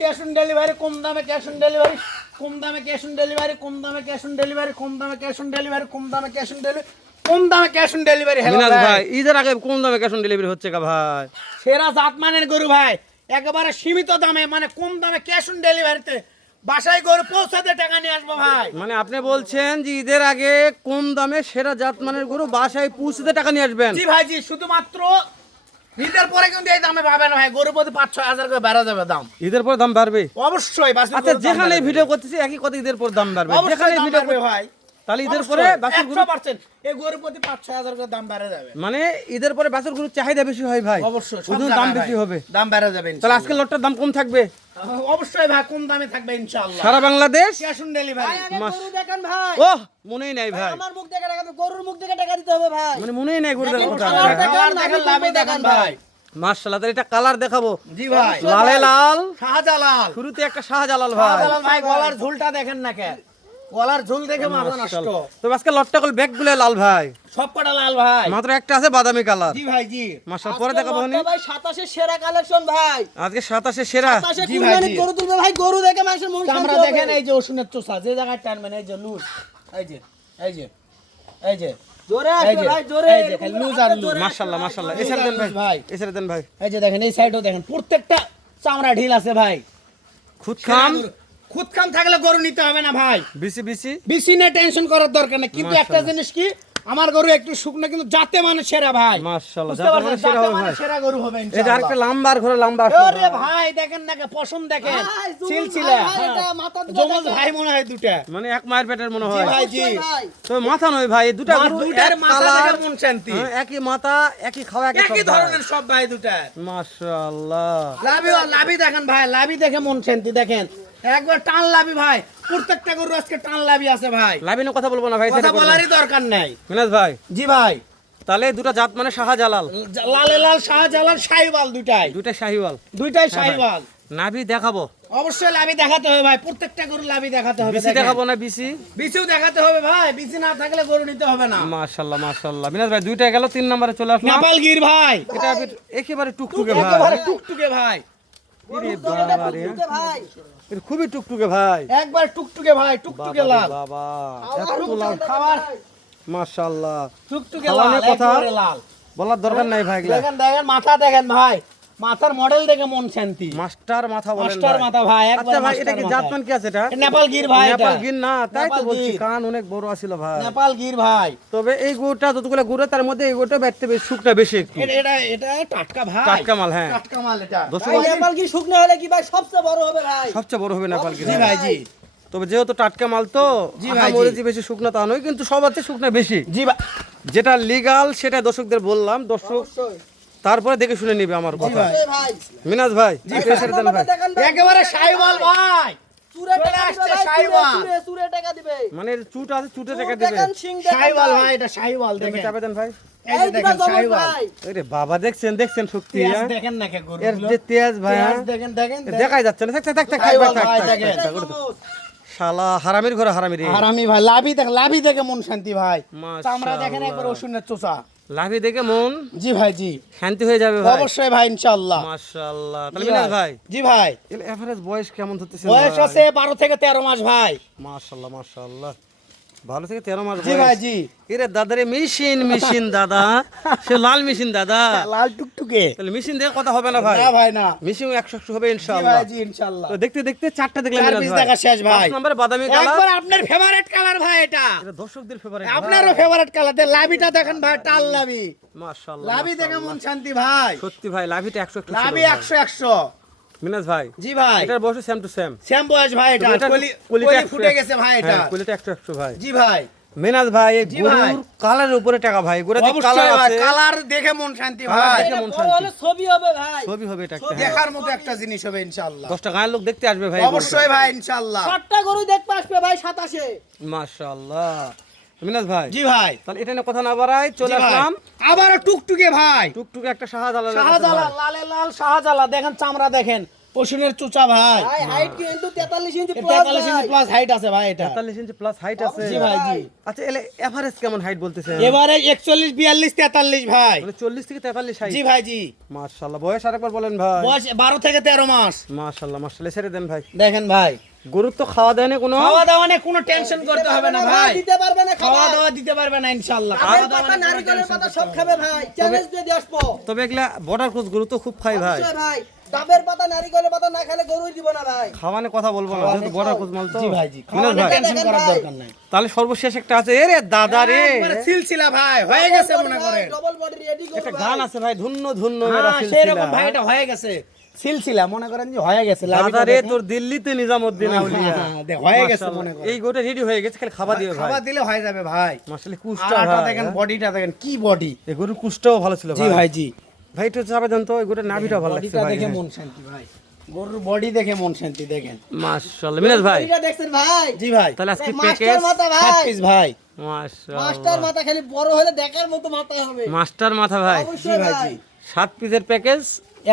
Cash on delivery कम दामे cash on delivery कम दामे cash on delivery कम दामे कैश ऑन डिलीवरी कम दामे कैश ऑन डिलीवरी कम दामे कैश ऑन डिलीवरी कम दामे कैश ऑन डिलीवरी है ভাই ঈদের আগে কোন দামে ক্যাশ অন ডেলিভারি হচ্ছে কা ভাই? সেরা জাতমানের গরু ভাই একেবারে সীমিত দামে মানে কম দামে ক্যাশ অন ডেলিভারিতে বাসায় গরু পৌঁছাতে টাকা নিয়ে আসবো ভাই। মানে আপনি বলছেন যে ঈদের আগে কম দামে সেরা জাতমানের গরু বাসায় পৌঁছতে টাকা নিয়ে আসবেন? জি ভাই জি, শুধুমাত্র ঈদের পরে কিন্তু এই দামে পাবেন ভাই, গরু প্রতি 5-6 হাজার করে বেড়ে যাবে দাম। ঈদের পর দাম বাড়বে অবশ্যই। আচ্ছা যেখানে ভিডিও করতেছি একই কথা, ঈদের পর দাম বাড়বে যেখানে ভিডিও করবে ভাই, তাহলে ঈদের পরে বাছুর গরু 100% এই গরু প্রতি 5-6 হাজার করে দাম বেড়ে যাবে। মানে ঈদের পরে বাছুর গরুর চাহিদা বেশি হয় ভাই, অবশ্যই শুধু দাম বেশি হবে, দাম বেড়ে যাবে। তাহলে আজকে লটটার দাম কম থাকবে? অবশ্যই ভাই কম দামে থাকবে ইনশাআল্লাহ। সারা বাংলাদেশ ক্যাশ অন ডেলিভারি। গরু দেখেন ভাই, ওহ মনেই নাই ভাই, আমার মুখ দেখে টাকা, গরুর মুখ দেখে টাকা দিতে হবে ভাই। মানে মনেই নাই গরুর কথা। দেখেন লাভি দেখেন ভাই, মাশাআল্লাহ। তাহলে এটা কালার দেখাবো। জি ভাই, লালে লাল শাহজালাল। শুরুতে একটা শাহজালাল ভাই। শাহজালাল ভাই গলার ঝুলটা দেখেন না কে, গলার ঝুল দেখে মাথা নষ্ট। তো আজকে লটটা কল ব্যাগ গুলো লাল ভাই, সবকটা লাল ভাই। মাত্র একটা আছে বাদামি কালার। জি ভাই জি, মাশাআল্লাহ। পরে দেখাবো নি ভাই 27 সেরা কালেকশন ভাই, আজকে 27 সেরা। 27 জি ভাই, কুরবানির জি। গরু তুলবে ভাই, গরু দেখে মানুষের মন আমরা শান্তি দেখেন হবে। এই যে ওষুনের চোষা যে জায়গায় টানবেন, এই যে লুজ, এই যে এই যে এই যে জোরে এই আসবে যে, ভাই, জোরে। এই যে খালি লুজ আর লুজ। মাশাআল্লাহ মাশাআল্লাহ। এছাড়া দেন ভাই, ভাই এছাড়া দেন ভাই। এই যে দেখেন এই সাইডও দেখেন প্রত্যেকটা চামড়া ঢিল আছে ভাই। খুদ খাম খুদ খাম থাকলে গরু নিতে হবে না ভাই, বিসি বিসি বেশি না টেনশন করার দরকার নেই। কিন্তু একটা মাশাআল্লাহ। জিনিস কি, আমার গরু একটু শুকনো কিন্তু যাতে মানে সেরা ভাই। মাশাআল্লাহ। বুঝতে যাতে পারছেন? মানে সেরা যাতে হবে মানে ভাই। সেরা গরু হবে এই যে ইনশাআল্লাহ। আরেকটা লাম্বার ঘরে লাম্বা আসলো আরে ভাই। ভাই দেখেন না কে পশম দেখেন, ভাই, জুমুল সিলসিলা ভাই, এটা মাথা দুটো জমজ দেখেন। ভাই মনে হয় দুটা। মানে এক মায়ের পেটের মনে জি হয়। ভাই জি, ভাই তো মাথা নয় ভাই, দুটা গরু দুটার এক মাথা কালার, দেখে মন শান্তি। হ্যাঁ, একই মাথা একই খাওয়া একই একই সব ভাই। ধরনের সব ভাই দুটা। মাশাআল্লাহ। লাভি দেখেন ভাই, লাভি দেখে মন শান্তি। দেখেন একবার টান লাভি ভাই, প্রত্যেকটা গরু আজকে টান লাভি আছে ভাই, লাভিনো কথা বলবো না ভাই, কথা সেটা বলবো। বলারই দরকার নাই। মিনাজ ভাই জি ভাই, তাহলে দুটা জাত মানে শাহজালাল, লালে লাল শাহজালাল শাহিওয়াল দুটাই, দুটা শাহিওয়াল। দুইটাই শাহিওয়াল। নাভি দেখাবো, অবশ্যই লাভি দেখাতে হবে ভাই, প্রত্যেকটা গরু লাভি দেখাতে হবে। বিসি দেখেন। দেখাবো না বিসি? বিচিও দেখাতে হবে ভাই, বিচি না থাকলে গরু নিতে হবে না। মাশাআল্লাহ মাশাআল্লাহ। মিনাজ ভাই দুইটা গেল, 3 নম্বরে চলে আসলাম। নেপাল গির ভাই, এটা একেবারে টুকটুকে ভাই। একেবারে টুকটুকে ভাই, আরে বাবা রে, টুকটুকে ভাই, এটা খুবই টুকটুকে ভাই। একবার টুকটুকে ভাই, টুকটুকে বাবা লাল রে বাবা, আর এত লাল, খাবার মাশাআল্লাহ। টুকটুকে লাল, খাওয়ানোর কথা একেবারে লাল। বলার দরকার নাই ভাই, এগুলা দেখেন দেখেন মাথা দেখেন ভাই, মাথার মডেল দেখে মন শান্তি। মাস্টার মাথা বলেন মাস্টার ভাই। মাথা ভাই, একবার আচ্ছা ভাই, এটা মাস্টার কি মাথা। জাতমান কি আছে এটা? এ নেপাল গির ভাই, এটা নেপাল গির না, তাই তো নেপাল বলছি, গির। কান অনেক বড় আছিল ভাই। নেপাল গির ভাই, তবে এই গরুটা যতগুলো গরু তার মধ্যে এই গরুটা ব্যাটতে বেশি শুকনা বেশি একটু। এটা এটা এটা টাটকা ভাই, টাটকা মাল, হ্যাঁ। টাটকা মাল এটা। দর্শক ভাই নেপাল কি শুকনো হলে কি ভাই সবচেয়ে বড় হবে ভাই। সবচেয়ে বড় হবে নেপাল গির। জি ভাই জি, তবে যেহেতু টাটকা মাল তো জি ভাই, জি। মরেজি বেশি শুকনা তা নয়, কিন্তু সবার চেয়ে শুকনা বেশি। জি ভাই যেটা লিগাল সেটা দর্শকদের বললাম, দর্শক অবশ্যই। তারপরে দেখে শুনে নিবে আমার কথা। ভাই। এই ভাই মিনাজ ভাই প্রেসার দেন ভাই। দেখেন ভাই, একেবারে শাহিওয়াল ভাই, চুরে চলে টাকা আসছে দিবে ভাই, শাহিওয়াল। চুরে টাকা দিবে। মানে চুট আছে, চুটে টাকা চুর দিবে। দেখেন, শিং দেখেন শাহিওয়াল ভাই। ভাই, এটা শাহিওয়াল দেখে দেখেন। চাপে দেন ভাই। এই যে এই দেখেন দুটো জমজ শাহিওয়াল, ভাই। আরে বাবা, দেখছেন দেখছেন শক্তি, পেঁয়াজ হ্যাঁ? দেখেন না কে এর গরুগুলো, যে তেজ ভাই, হ্যাঁ? পেঁয়াজ দেখেন দেখেন দেখাই যাচ্ছে না। থাক থাক থাক থাক, শাহিওয়াল থাক, ভাই, থাক, দেখেন। থাক, থাক, থাক। শালা হারামির ঘরে হারামি রে। হারামি ভাই, লাভি দেখ, লাভি দেখে মন শান্তি ভাই। মাশাআল্লাহ। চামড়া দেখেন একবার ওষুনের চোষা। লাভি দেখে মন জি ভাই জি, শান্তি হয়ে যাবে ভাই। অবশ্যই ভাই ইনশাআল্লাহ। মাশাআল্লাহ। তাহলে জি মিনাজ ভাই জি ভাই, এর এভারেজ বয়স কেমন ধরতেছে? বয়স আছে 12 থেকে 13 মাস ভাই। মাশাআল্লাহ মাশাআল্লাহ। 12 থেকে 13 মাস জি বয়স। ভাই জি, এরে দাদারে মেশিন মেশিন দাদা, সে লাল মেশিন দাদা। লাল টুকটুকে। তাহলে মেশিন দিয়ে কথা হবে না ভাই। না ভাই না, মেশিন 100 হবে জি ইনশাআল্লাহ। ভাই জি ইনশাআল্লাহ। তো দেখতে দেখতে চারটা দেখলাম চার মিনাজ পিস ভাই। দেখা শেষ ভাই। 5 নম্বরে বাদামি কালার। একবার আপনার ফেভারিট কালার ভাই এটা। এটা দর্শকদের ফেভারিট। আপনারও ফেভারিট কালার। লাভিটা দেখেন ভাই, টাল লাভি। মাশাআল্লাহ। লাভি দেখে মন শান্তি ভাই। সত্যি ভাই, লাভিটা 100 লাভি 100 100। মিনাজ ভাই জি ভাই, এটার বয়স সেম টু সেম। শ্যাম বয়স ভাই এটা। এটা কলি কলিটা কলি ফুটে গেছে ভাই এটা। হ্যাঁ, কলিটা 100 ভাই। জি ভাই, মিনাজ ভাই এই জি ভাই। গরুর কালারের উপরে টাকা ভাই। গরুতে কালার অবশ্যই ভাই, আছে, কালার দেখে মন শান্তি কালার ভাই। দেখে এটা মন বড় শান্তি। হলে ছবি হবে ভাই। ছবি হবে এটা একটা, হ্যাঁ। দেখার মতো একটা জিনিস হবে ইনশাআল্লাহ। 10টা গায়ের লোক দেখতে আসবে ভাই। অবশ্যই ভাই ইনশাআল্লাহ। 7টা গরু দেখতে আসবে ভাই 27-এ। মাশাআল্লাহ। মিনাজ ভাই জি ভাই, তাহলে এটা নিয়ে কথা না বাড়াই চলে জি ভাই। আসলাম আবার টুকটুকে ভাই, টুকটুকে একটা শাহজালাল। শাহজালাল, লালে লাল শাহজালাল। দেখেন চামড়া দেখেন, পশুনের চুচা ভাই ভাই হাইট কিন্তু 43 ইঞ্চি প্লাস 43 ইঞ্চি প্লাস হাইট আছে ভাই এটা 43 ইঞ্চি প্লাস হাইট আছে জি ভাই জি আচ্ছা এলে এভারেজ কেমন হাইট বলতেছেন এবারে 41 42 43 ভাই মানে 40 থেকে 43 হাইট জি ভাই জি মাশাআল্লাহ বয়স আরেকবার বলেন ভাই বয়স 12 থেকে 13 মাস মাশাআল্লাহ মাশাআল্লাহ ছেড়ে দেন ভাই দেখেন ভাই গরুর তো খাওয়া দেয় না কোনো খাওয়া দাওয়া নিয়ে কোনো টেনশন করতে হবে না ভাই দিতে পারবে না খাওয়া খাওয়া দাওয়া দিতে পারবে না ইনশাআল্লাহ আর খাওয়া দাওয়া পাতা নিয়ে কোনো নারকেলের tension পাতা করতে সব হবে খাবে ভাই চ্যালেঞ্জ দিয়ে দিয়ে আসবো তবে এগুলা বর্ডার ক্রস গরু তো খুব খাই ভাই অবশ্যই ভাই ডাবের পাতা নারকেলের পাতা না খেলে গরুই দিব না ভাই খাওয়ানে কথা বলবো না যেহেতু বর্ডার ক্রস মাল তো জি ভাই জি মিনাজ খাওয়া ভাই টেনশন দেখেন করার ভাই। দরকার নাই তাহলে সর্বশেষ একটা আছে এ রে দাদা রে একবারে সিলসিলা ভাই হয়ে গেছে মনে করেন ডবল বডি রেডি করো একটা গান আছে ভাই ধন্য ধন্য হ্যাঁ, মেরা সেরকম ভাই সিলসিলা এটা হয়ে গেছে সিলসিলা মনে করেন যে হয়ে গেছে দাদা রে তোর দিল্লিতে নিজামউদ্দিন আউলিয়া হয়ে গেছে মাশাআল্লাহ। মনে করেন এই গোটা রেডি হয়ে গেছে খালি খাবার দিও ভাই খাবার দিলে হয়ে যাবে ভাই মাশাআল্লাহ কুষ্টা আটা ভাই দেখেন বডিটা দেখেন কি বডি এই গরুর কুষ্টাও ভালো ছিল জি ভাই ভাই জি ভাই একটু চাপে দেন তো এই গোটা নাভিটাও ভালো লাগছে বডিটা ভাই দেখে মন শান্তি ভাই গরুর বডি দেখে মন শান্তি দেখেন মাশাআল্লাহ মিনাজ ভাই এটা দেখছেন ভাই জি ভাই তাহলে আজকে মাস্টার প্যাকেজ মাথা সাত ভাই পিস ভাই মাস্টার মাশাআল্লাহ মাথা খালি বড় হলে দেখার মতো মাথা হবে মাস্টার মাথা ভাই জি অবশ্যই ভাই ভাই জি 7 পিসের প্যাকেজ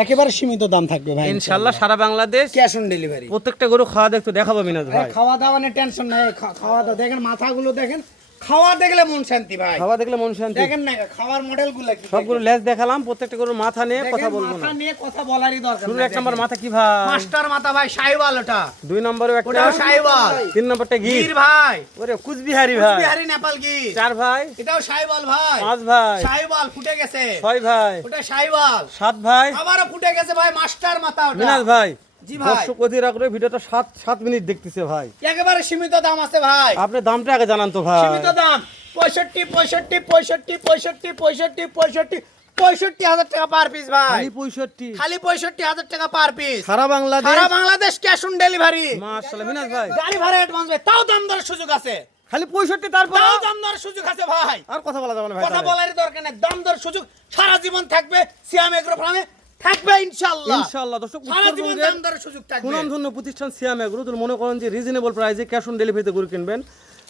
একেবারে সীমিত দাম থাকবে ভাই ইনশাআল্লাহ সারা বাংলাদেশ ক্যাশ অন ডেলিভারি প্রত্যেকটা গরু খাওয়া দেখতে দেখাবো মিনাজ ভাই খাওয়া দাওয়া নিয়ে টেনশন নাই খাওয়া দাওয়া দেখেন মাথাগুলো দেখেন খাওয়া দেখলে মন শান্তি ভাই খাওয়া দেখলে মন শান্তি দেখেন না খাওয়ার মডেল গুলো কি সবগুলো লেজ দেখালাম প্রত্যেকটা গরুর মাথা নিয়ে দেখেন, কথা বলবো না মাথা নিয়ে কথা বলারই দরকার শুরু নাই, এক নম্বর দেখেন। মাথা কি ভাই মাস্টার মাথা ভাই সাইওয়াল ওটা 2 নম্বরে একটা ওটাও সাইওয়াল 3 নম্বরটা গির গির ভাই ওরে কুচবিহারি ভাই বিহারি নেপাল গির 4 ভাই এটাও সাইওয়াল ভাই 5 ভাই সাইওয়াল ফুটে গেছে 6 ভাই ওটা সাইওয়াল 7 ভাই আবারও ফুটে গেছে ভাই মাস্টার মাথা ওটা মিনাজ ভাই জি ভাই দর্শক অধীর আগ্রহে ভিডিওটা 7 মিনিট দেখতেছে ভাই একেবারে সীমিত দাম আছে ভাই আপনি দামটা আগে জানান তো ভাই সীমিত দাম 65,000 টাকা পার পিস ভাই খালি 65 খালি 65,000 টাকা পার পিস সারা বাংলাদেশ সারা বাংলাদেশ ক্যাশ অন ডেলিভারি মাশাআল্লাহ মিনাজ ভাই গাড়ি ভাড়া অ্যাডভান্স ভাই তাও দাম দরের সুযোগ আছে খালি 65 তারপর তাও দাম দরের সুযোগ আছে ভাই আর কথা বলা যাবে না ভাই কথা তাহলে। বলারই দরকার নেই দাম দরের সুযোগ সারা জীবন থাকবে সিয়াম এগ্রো ফার্মে থাকবে ইনশাআল্লাহ ইনশাআল্লাহ দর্শক সারা জীবন উত্তরবঙ্গের দাম দরের সুযোগ থাকবে সুনামধন্য প্রতিষ্ঠান সিয়াম এগ্রো যদি মনে করেন যে রিজনেবল প্রাইসে ক্যাশ অন ডেলিভারিতে গরু কিনবেন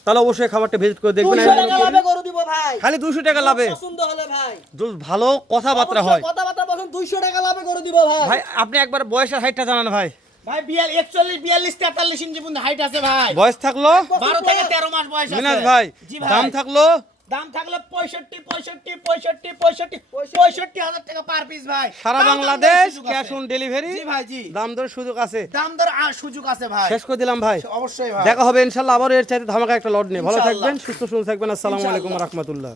তাহলে অবশ্যই খাবারটা ভিজিট করে দেখবেন 200 টাকা লাভে গরু দিব ভাই খালি 200 টাকা লাভে পছন্দ হলে ভাই যদি ভালো কথাবার্তা হয় কথাবার্তা পছন্দ 200 টাকা লাভে গরু দিব ভাই ভাই আপনি একবার বয়সের হাইটটা জানান ভাই ভাই 41 42 43 ইঞ্চি পর্যন্ত হাইট আছে ভাই বয়স থাকলো 12 থেকে 13 মাস বয়স আছে মিনাজ ভাই জি ভাই দাম থাকলো দাম থাকলে 65,000 টাকা পার পিস ভাই সারা দাম দরের বাংলাদেশ সুযোগ ক্যাশ আছে। অন ডেলিভারি জি ভাই জি দাম দরের সুযোগ আছে দাম দর সুযোগ আছে ভাই শেষ করে দিলাম ভাই অবশ্যই ভাই দেখা হবে ইনশাআল্লাহ আবার এর চাইতে ধামাকা একটা লট নিয়ে ভালো ইনশাআল্লাহ। থাকবেন সুস্থ সুন্দর থাকবেন আসসালামু আলাইকুম ইনশাআল্লাহ। রাহমাতুল্লাহ